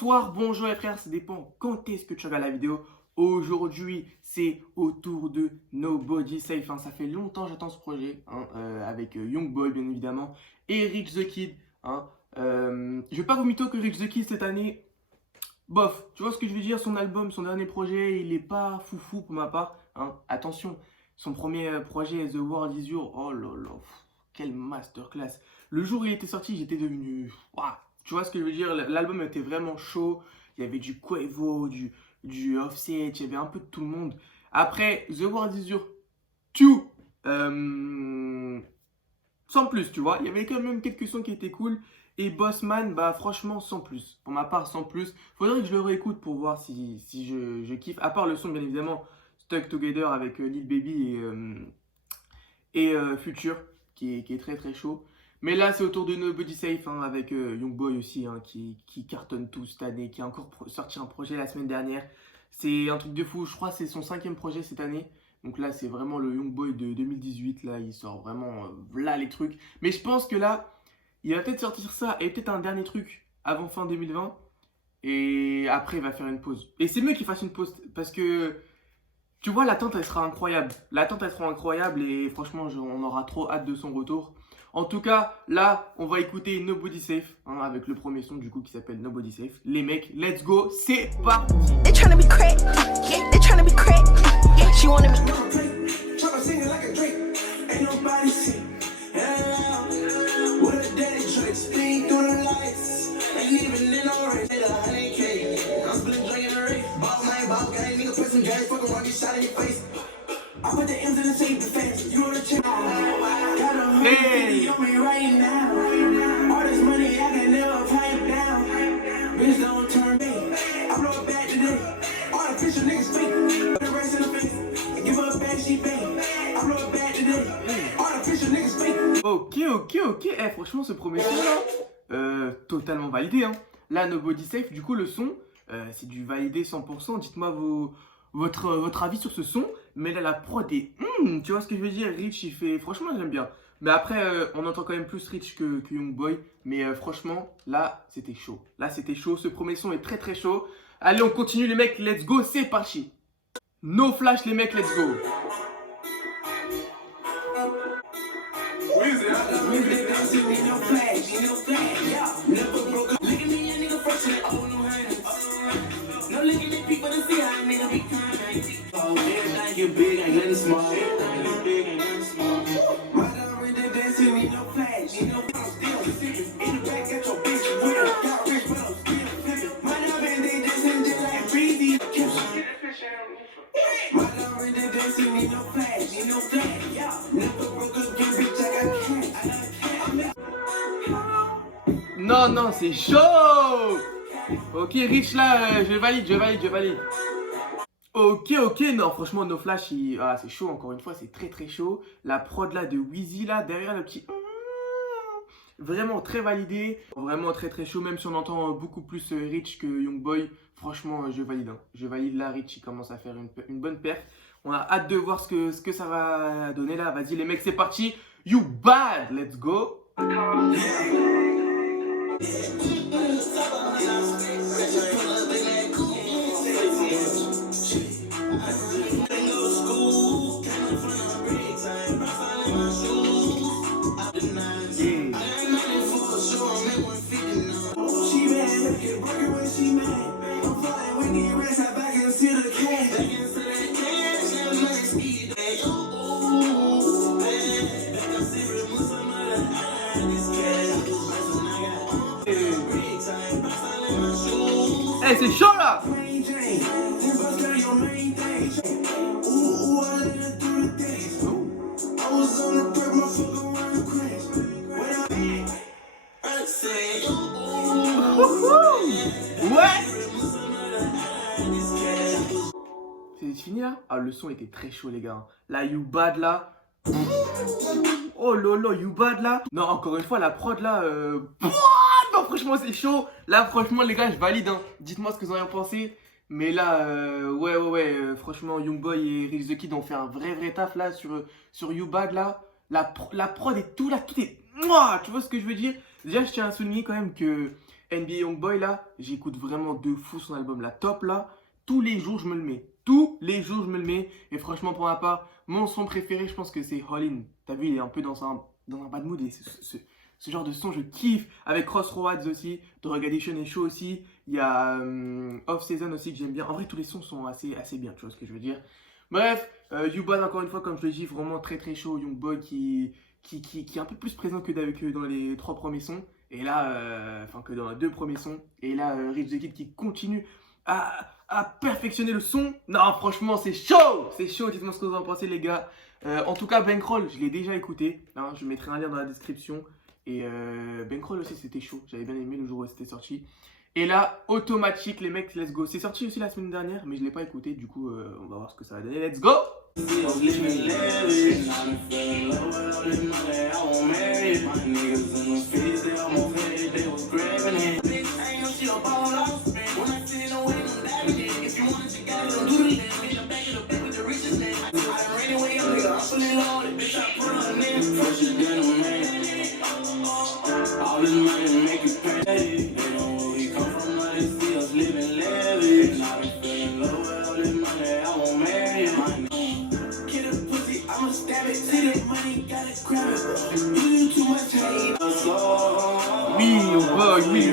Bonsoir, bonjour les frères, ça dépend quand est-ce que tu regardes la vidéo. Aujourd'hui, c'est au tour de Nobody Safe. Ça fait longtemps que j'attends ce projet, avec Youngboy bien évidemment, et Rich the Kid. Je vais pas vous mytho que Rich the Kid cette année, bof, tu vois ce que je veux dire, son album, son dernier projet, il est pas foufou pour ma part. Attention, son premier projet, The World Is Yours, oh là là, quelle masterclass. Le jour où il était sorti, j'étais devenu... Waouh, tu vois ce que je veux dire, l'album était vraiment chaud, il y avait du Quavo, du Offset, il y avait un peu de tout le monde. Après, The World Is Yours 2, sans plus, tu vois, il y avait quand même quelques sons qui étaient cool. Et Bossman, bah franchement, sans plus. Pour ma part, sans plus. Faudrait que je le réécoute pour voir si je kiffe. À part le son, bien évidemment, Stuck Together avec Lil Baby et Future, qui est très très chaud. Mais là, c'est autour de Nobody Safe, avec Youngboy aussi, qui cartonne tout cette année, qui a encore sorti un projet la semaine dernière. C'est un truc de fou, je crois que c'est son 5e projet cette année. Donc là, c'est vraiment le Youngboy de 2018, là, il sort vraiment là les trucs. Mais je pense que là, il va peut-être sortir ça et peut-être un dernier truc avant fin 2020. Et après, il va faire une pause. Et c'est mieux qu'il fasse une pause parce que, tu vois, l'attente, elle sera incroyable. L'attente, elle sera incroyable et franchement, on aura trop hâte de son retour. En tout cas, là, on va écouter Nobody Safe, avec le premier son du coup qui s'appelle Nobody Safe. Les mecs, let's go, c'est parti. They tryna be crack, they tryna be crack. She wanna be Tryna sing it like a Drake, ain't nobody see. With a daddy trick, speed through the lights. Ain't even in no race, they the 100K. I'm split drinking the race. Ball man, ball gang, nigga put some gas, fucking rock, get shot in your face. I put the M's in the safe defense, you on the check. Got a Hey. on me right now. All this money I can never pipe down. Bitch don't turn me, I blow it back today. Artificial niggas fake, put the rest in the face. Give her a back, she pay. I blow it back today. Artificial niggas fake. Ok. Franchement, ce premier son là, totalement validé. Là, Nobody Safe, du coup, le son, c'est du validé 100%. Dites-moi votre avis sur ce son. Mais là, la prod est... tu vois ce que je veux dire? Rich, il fait... Franchement, j'aime bien. Mais après, on entend quand même plus Rich que Youngboy. Mais franchement, là, c'était chaud. Là, c'était chaud. Ce premier son est très très chaud. Allez, on continue les mecs. Let's go, c'est parti. No flash, les mecs, let's go. Non, c'est chaud. Ok, Rich, là, je valide. Ok, non, franchement, No Flash, c'est chaud, encore une fois, c'est très très chaud. La prod là de Wheezy, là, derrière le petit... Vraiment très validé, vraiment très très chaud, même si on entend beaucoup plus Rich que Youngboy. Franchement, je valide. Je valide là, Rich, il commence à faire une bonne perf. On a hâte de voir ce que ça va donner là. Vas-y les mecs, c'est parti. You bad, let's go. Hey, c'est chaud là. Ouais. C'est fini là? Ah, le son était très chaud les gars. Là, You Bad là. Oh lolo, You Bad là. Non, encore une fois, la prod là. Non, franchement, c'est chaud. Là, franchement, les gars, je valide. Dites-moi ce que vous en avez pensé. Mais là, ouais. Franchement, Youngboy et Rich the Kid ont fait un vrai taf là sur You Bad là. La prod et tout là, tout est... Mouah, tu vois ce que je veux dire? Déjà, je tiens à souligner quand même que NBA Youngboy là, j'écoute vraiment de fou son album, la top là. Tous les jours je me le mets. Tous les jours je me le mets. Et franchement pour ma part, mon son préféré je pense que c'est All In. T'as vu, il est un peu dans un bad mood et ce genre de son je kiffe. Avec Crossroads aussi, Drug Addiction est chaud aussi. Il y a Off Season aussi que j'aime bien. En vrai tous les sons sont assez bien, tu vois ce que je veux dire. Bref, YouBoy encore une fois comme je le dis, vraiment très très chaud. Youngboy qui est un peu plus présent que dans les 3 premiers sons. Et là, enfin que dans les 2 premiers sons. Et là, Rich the Kid qui continue à perfectionner le son. Non, franchement, c'est chaud! C'est chaud, dites-moi ce que vous en pensez, les gars. En tout cas, Bankroll, je l'ai déjà écouté. Hein, je mettrai un lien dans la description. Et Bankroll aussi, c'était chaud. J'avais bien aimé le jour où c'était sorti. Et là, automatique, les mecs, let's go. C'est sorti aussi la semaine dernière, mais je ne l'ai pas écouté. Du coup, on va voir ce que ça va donner. Let's go! Oui, oh boy, oui.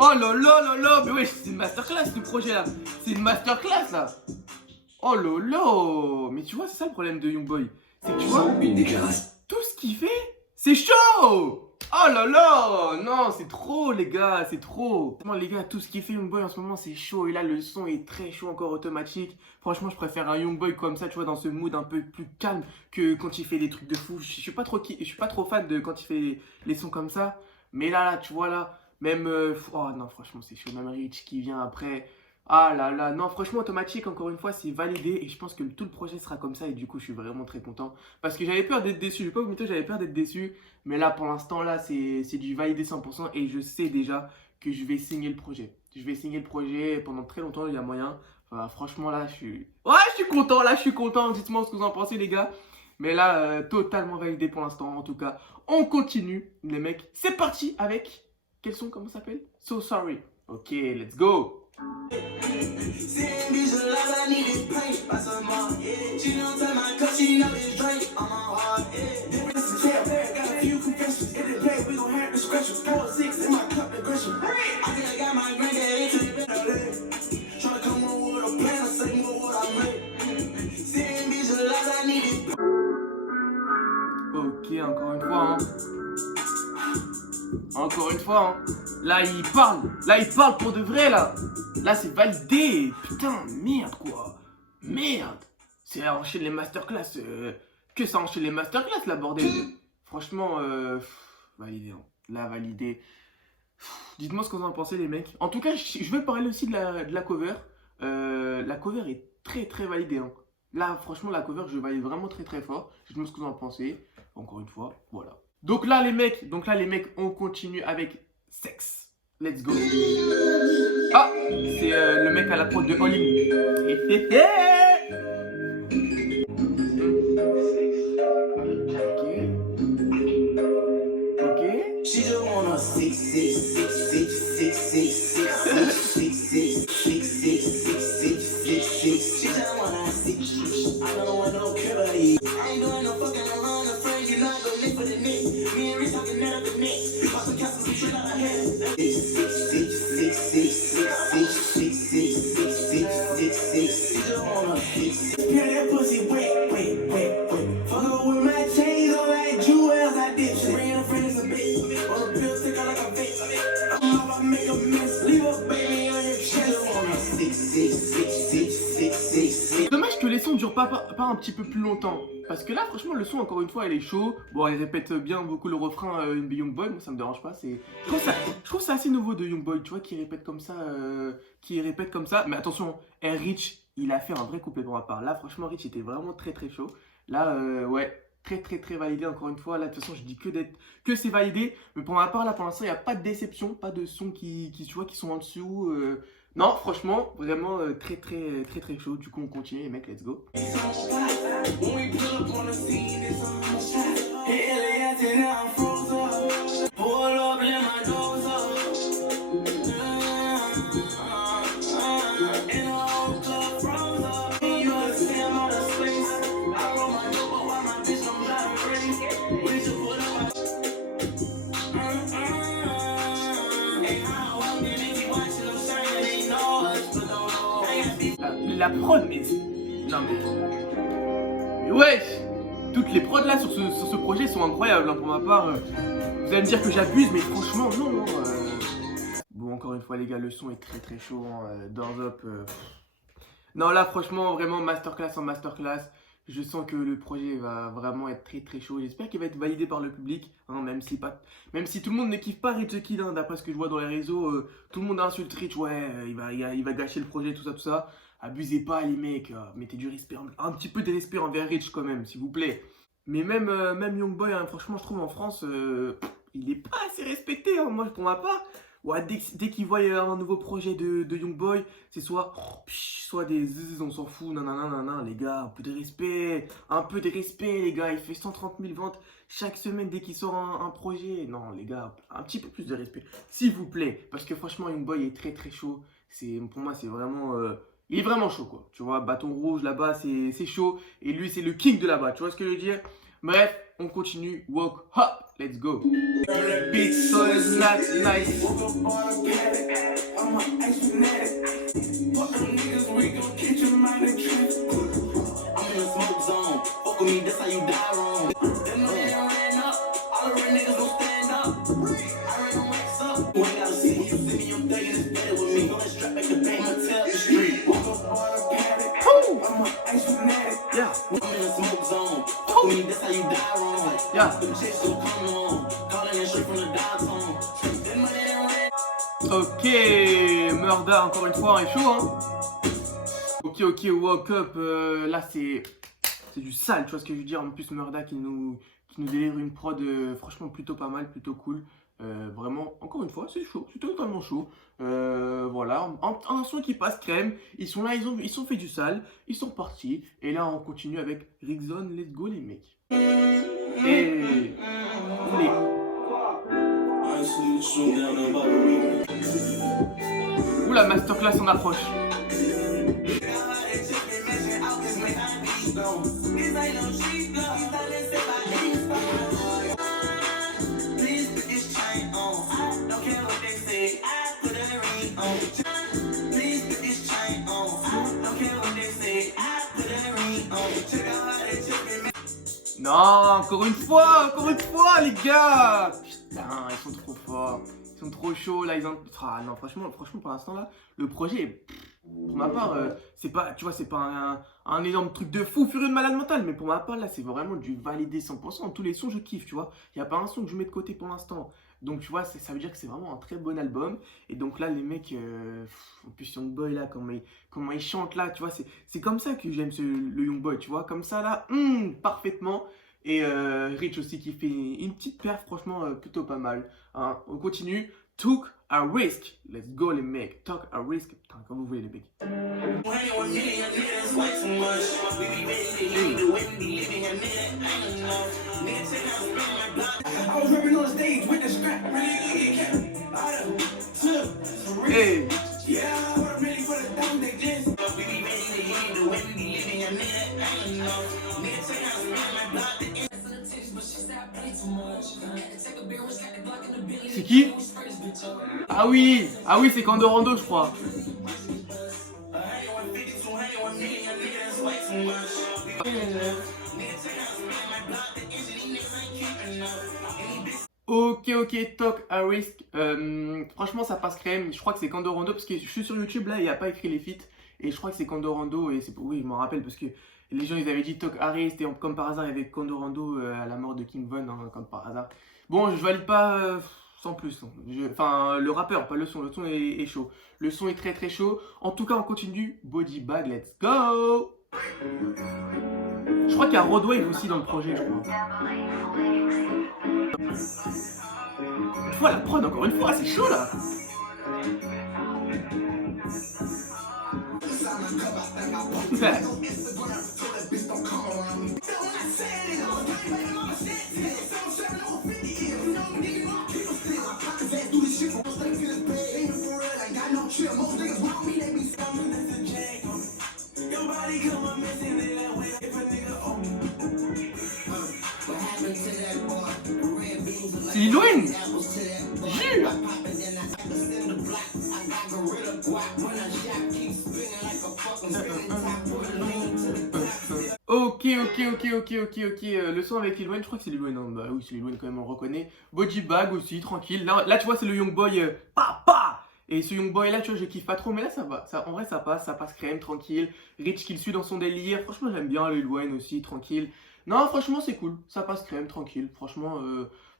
Oh là là là là, mais ouais, c'est une masterclass ce projet là. C'est une masterclass là. Oh là là. Mais tu vois, c'est ça le problème de Youngboy. C'est que tu vois, tout ce qu'il fait, c'est chaud. Oh là là. Non, c'est trop les gars, c'est trop. Vraiment les gars, tout ce qu'il fait Youngboy en ce moment, c'est chaud. Et là, le son est très chaud encore automatique. Franchement, je préfère un Youngboy comme ça, tu vois, dans ce mood un peu plus calme que quand il fait des trucs de fou. Je suis pas trop fan de quand il fait les sons comme ça. Mais là, tu vois là. Même, oh non, franchement, c'est chaud. Même Rich qui vient après. Ah là là, non, franchement, automatique, encore une fois, c'est validé. Et je pense que tout le projet sera comme ça. Et du coup, je suis vraiment très content. Parce que j'avais peur d'être déçu. Je vais pas vous mentir, j'avais peur d'être déçu. Mais là, pour l'instant, là, c'est du validé 100%. Et je sais déjà que je vais signer le projet. Je vais signer le projet pendant très longtemps. Il y a moyen. Enfin, franchement, là, je suis content. Là, je suis content. Dites-moi ce que vous en pensez, les gars. Mais là, totalement validé pour l'instant. En tout cas, on continue, les mecs. C'est parti avec. Quel son, comment ça s'appelle? So Sorry. Ok, let's go. Ok, encore une fois, hein. Encore une fois, hein. Là il parle pour de vrai là. Là c'est validé. Putain, merde quoi. Merde. C'est à enchaîner les masterclass. Que ça enchaîne les masterclass là bordel. Franchement, validé. Hein. Là validé. Dites-moi ce que vous en pensez les mecs. En tout cas, je veux parler aussi de la cover. La cover est très très validée. Hein. Là franchement la cover je valide vraiment très très fort. Dites-moi ce que vous en pensez. Encore une fois, voilà. Donc là les mecs, on continue avec Sex. Let's go. Ah, c'est le mec à la prod de All In. Ok. She just wanna six, six, six, six, six, six, six, six, six, six, six, six, six, six, six. She just wanna six. I don't want no killer. I ain't doing no fucking around. The friend you not gonna live for the next. Me and Rich talking out of the next. Bought some castles and shit out of head. Six, six, six, six, six, six, six, six, six, six, six, six. She just wanna six. Yeah, that pussy wet, wet, wet, wet. Fuck her with my chains on like jewels. I did. She bring her friends a bitch. On the pills, take her like a bitch. I'm about to make a mess. Leave a baby on your chest. On a six, six, six, six, six, six, six. Dommage que les sons durent pas un petit peu plus longtemps. Parce que là, franchement, le son, encore une fois, il est chaud. Bon, il répète bien beaucoup le refrain NBA Youngboy. Moi, ça me dérange pas. Je trouve ça assez nouveau de Youngboy, tu vois, qui répète comme ça. Mais attention, Rich, il a fait un vrai couplet pour ma part. Là, franchement, Rich était vraiment très très chaud. Là, ouais, très très très validé, encore une fois. Là, de toute façon, je dis que c'est validé. Mais pour ma part, là, pour l'instant, il n'y a pas de déception. Pas de sons qui, tu vois, qui sont en dessous. Non, franchement, vraiment très chaud. Du coup, on continue, les mecs, let's go. When we pull up on the scene, it's a homicide. Hey, Elliot, and now I'm froze up. Pull up, let my doors up. And the whole club froze up. And you can see I'm out of space. I roll my dope, but while my bitch don't drive crazy. We should put up and how I'm gonna be watching them shining, they know us, but don't know. I got these La prod, mais... Non, mais wesh, toutes les prods là sur ce projet sont incroyables, hein. Pour ma part, vous allez me dire que j'abuse, mais franchement, non. Bon, encore une fois, les gars, le son est très chaud. Doors Up. Non, là, franchement, vraiment, masterclass en masterclass. Je sens que le projet va vraiment être très chaud. J'espère qu'il va être validé par le public, hein, même si tout le monde ne kiffe pas Rich the Kid, hein, d'après ce que je vois dans les réseaux. Tout le monde insulte Rich, ouais, il va gâcher le projet, tout ça. Abusez pas, les mecs, mettez du respect, un petit peu de respect envers Rich quand même, s'il vous plaît. Mais même Youngboy, hein, franchement, je trouve en France, il est pas assez respecté, hein, moi pour ma part. Ouais, dès qu'il voit un nouveau projet de Youngboy, c'est soit des zzz, on s'en fout, nanana, les gars, un peu de respect, les gars. Il fait 130 000 ventes chaque semaine dès qu'il sort un projet. Non, les gars, un petit peu plus de respect, s'il vous plaît, parce que franchement, Youngboy est très chaud. Pour moi, c'est vraiment... il est vraiment chaud, quoi. Tu vois, bâton rouge là-bas, c'est chaud. Et lui, c'est le king de là-bas. Tu vois ce que je veux dire? Bref, on continue. Walk up, let's go. Beat so it's not nice. woke up on a paddock. I'm a ice fanatic. Fuck them niggas, we gon' catch them out in traffic. I'm in a smoke zone. Fuck with me, that's how you die wrong. Them man ran up. All the real niggas gon' stand up. I ran them racks up. You ain't gotta see when you see me, I'm thugging this bed with me. Gonna strap back the bank, I'ma tell the street. Woke up on a paddock. I'm a ice fanatic. Yeah. I'm in a smoke zone. Fuck with me, that's how you die wrong. Yeah. Them chicks gon' come on. Calling in straight from the dial tone. Them man ran. Ok, Murda, encore une fois, est chaud, hein. Ok, walk up, là c'est du sale, tu vois ce que je veux dire. En plus, Murda qui nous délivre une prod franchement plutôt pas mal, plutôt cool. Vraiment, encore une fois, c'est chaud, c'est totalement chaud. Voilà, un son qui passe crème. Ils sont là, ils sont fait du sale, ils sont partis. Et là, on continue avec Rickzone, let's go les mecs. Et oula, masterclass en approche. Non, encore une fois, les gars. Putain, ils sont trop forts. Ils sont trop chauds, là, Ah non, franchement, pour l'instant, là, le projet, pour ma part, c'est pas, tu vois, c'est pas un énorme truc de fou, furieux de malade mental, mais pour ma part, là, c'est vraiment du validé 100%. Tous les sons, je kiffe, tu vois. Il n'y a pas un son que je mets de côté pour l'instant. Donc, tu vois, ça veut dire que c'est vraiment un très bon album. Et donc là, les mecs, en plus, Youngboy, là, comment il chante, là, tu vois, c'est comme ça que j'aime le Youngboy, tu vois, comme ça, là, parfaitement. Et Rich aussi qui fait une petite perf, franchement, plutôt pas mal. Hein. On continue. Took a risk. Let's go, les mecs. Took a risk. Putain, comme vous voulez, les mecs. Hey. C'est qui? Ah oui, c'est Candorando, je crois. Ok, Talk a Risk. Franchement, ça passe crème. Je crois que c'est Candorando parce que je suis sur YouTube là, il n'y a pas écrit les feats. Et je crois que c'est Candorando. Et c'est pour oui, je m'en rappelle parce que les gens ils avaient dit Talk a Risk. Et comme par hasard, il y avait Candorando à la mort de King Von, hein, comme par hasard. Bon, je valide pas sans plus. Hein. Enfin, le rappeur, pas le son. Le son est chaud. Le son est très chaud. En tout cas, on continue. Body Bag, let's go! Je crois qu'il y a Roadwave aussi dans le projet, je crois. Tu vois la prod encore une fois, c'est chaud là. C'est Lil Wayne. Jure. Ok. Le son avec Lil Wayne, je crois que c'est Lil Wayne. Hein. Bah oui, c'est Lil Wayne quand même, on le reconnaît. Body Bag aussi, tranquille. Là tu vois, c'est le Young Boy. Pa. Et ce Young Boy là, tu vois, je kiffe pas trop, mais là ça va. En vrai, ça passe crème, tranquille. Rich qui le suit dans son délire. Franchement, j'aime bien Lil Wayne aussi, tranquille. Non, franchement, c'est cool. Ça passe crème, tranquille. Franchement,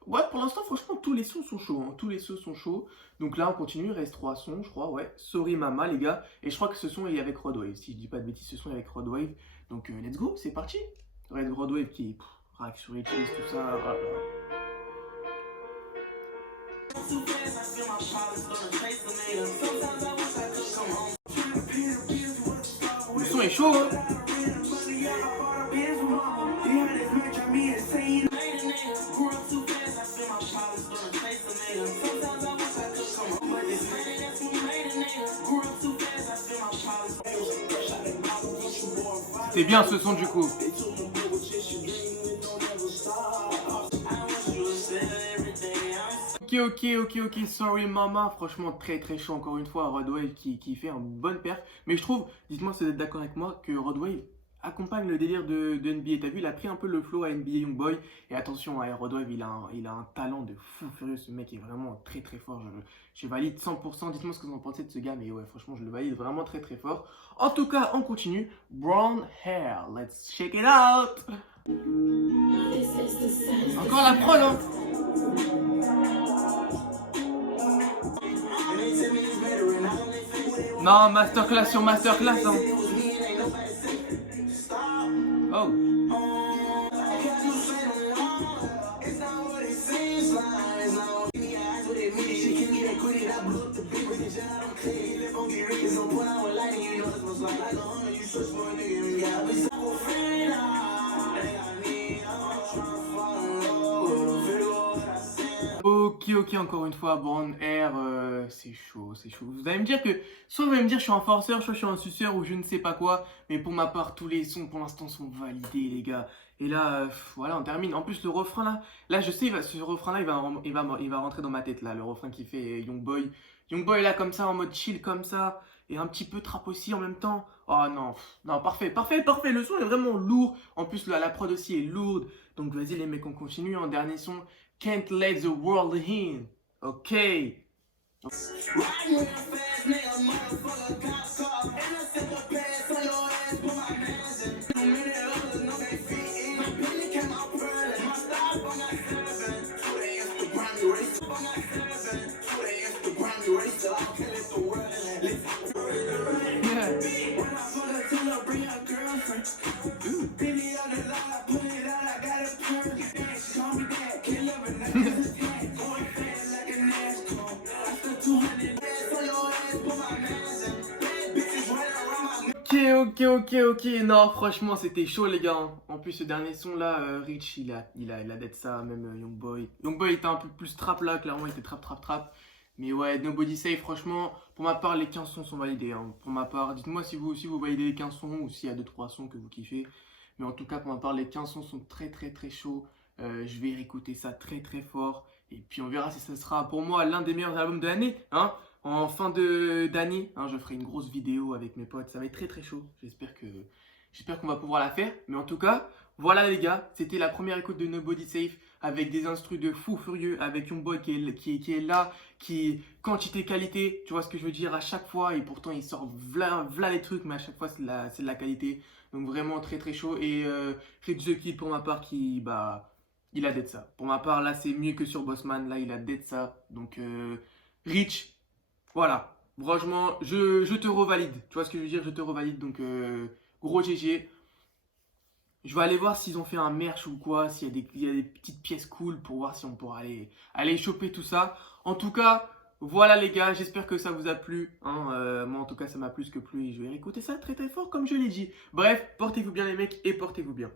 ouais, pour l'instant, franchement, tous les sons sont chauds. Hein. Tous les sons sont chauds. Donc là, on continue. Il reste 3 sons, je crois. Ouais. Sorry Mama, les gars. Et je crois que ce son est avec Rodwave. Si je dis pas de bêtises, ce son est avec Rodwave. Donc, let's go, c'est parti. Rodwave qui rack sur les cheese, tout ça. Ah. Le son est chaud, hein. C'est bien ce son du coup. Ok, sorry mama, franchement très chaud encore une fois, Rodwave qui fait un bonne perf. Mais je trouve, dites-moi si vous êtes d'accord avec moi, que Rodwave accompagne le délire de NBA. T'as vu, il a pris un peu le flow à NBA Youngboy. Et attention, Rodwave, il a un talent de fou furieux, ce mec est vraiment très fort. Je valide 100%, dites-moi ce que vous en pensez de ce gars, mais ouais, franchement, je le valide vraiment très fort. En tout cas, on continue. Brown hair, let's check it out. Encore la prod, hein. Non, masterclass sur masterclass, hein. Oh. Ok, encore une fois, Brown Hair, c'est chaud. Vous allez me dire que, soit vous allez me dire je suis un forceur, soit je suis un suceur ou je ne sais pas quoi, mais pour ma part, tous les sons pour l'instant sont validés, les gars. Et là, voilà, on termine. En plus, le refrain là, je sais, ce refrain là, il va rentrer dans ma tête là, le refrain qui fait Youngboy. Youngboy là, comme ça, en mode chill, comme ça, et un petit peu trap aussi en même temps. Oh non, parfait. Le son est vraiment lourd. En plus, la prod aussi est lourde. Donc, vas-y, les mecs, on continue. En dernier son. Can't let the world in. Ok. Ok. Non, franchement, c'était chaud, les gars. En plus, ce dernier son là, Rich, il a d'être ça, même Youngboy. Youngboy était un peu plus trap là, clairement, il était trap. Mais ouais, Nobody Safe, franchement, pour ma part, les 15 sons sont validés. Hein. Pour ma part, dites-moi si vous validez les 15 sons ou s'il y a 2-3 sons que vous kiffez. Mais en tout cas, pour ma part, les 15 sons sont très chauds. Je vais réécouter ça très fort. Et puis, on verra si ça sera pour moi l'un des meilleurs albums de l'année. Hein. En fin d'année, hein, je ferai une grosse vidéo avec mes potes. Ça va être très chaud. J'espère qu'on va pouvoir la faire. Mais en tout cas, voilà les gars. C'était la première écoute de Nobody Safe avec des instrus de fou furieux, avec Youngboy qui est là, qui quantité qualité. Tu vois ce que je veux dire à chaque fois. Et pourtant, il sort v'là les trucs, mais à chaque fois, c'est de la qualité. Donc vraiment très chaud. Et Rich the Kid pour ma part qui il a d'être ça. Pour ma part, là, c'est mieux que sur Bossman. Là, il a d'être ça. Donc, Rich, voilà. Franchement, je te revalide. Tu vois ce que je veux dire? Je te revalide. Donc, gros GG. Je vais aller voir s'ils ont fait un merch ou quoi. S'il y a des petites pièces cool pour voir si on pourra aller choper tout ça. En tout cas, Voilà les gars, j'espère que ça vous a plu. Hein. Moi en tout cas ça m'a plus que plu et je vais écouter ça très très fort comme je l'ai dit. Bref, portez-vous bien les mecs et portez-vous bien.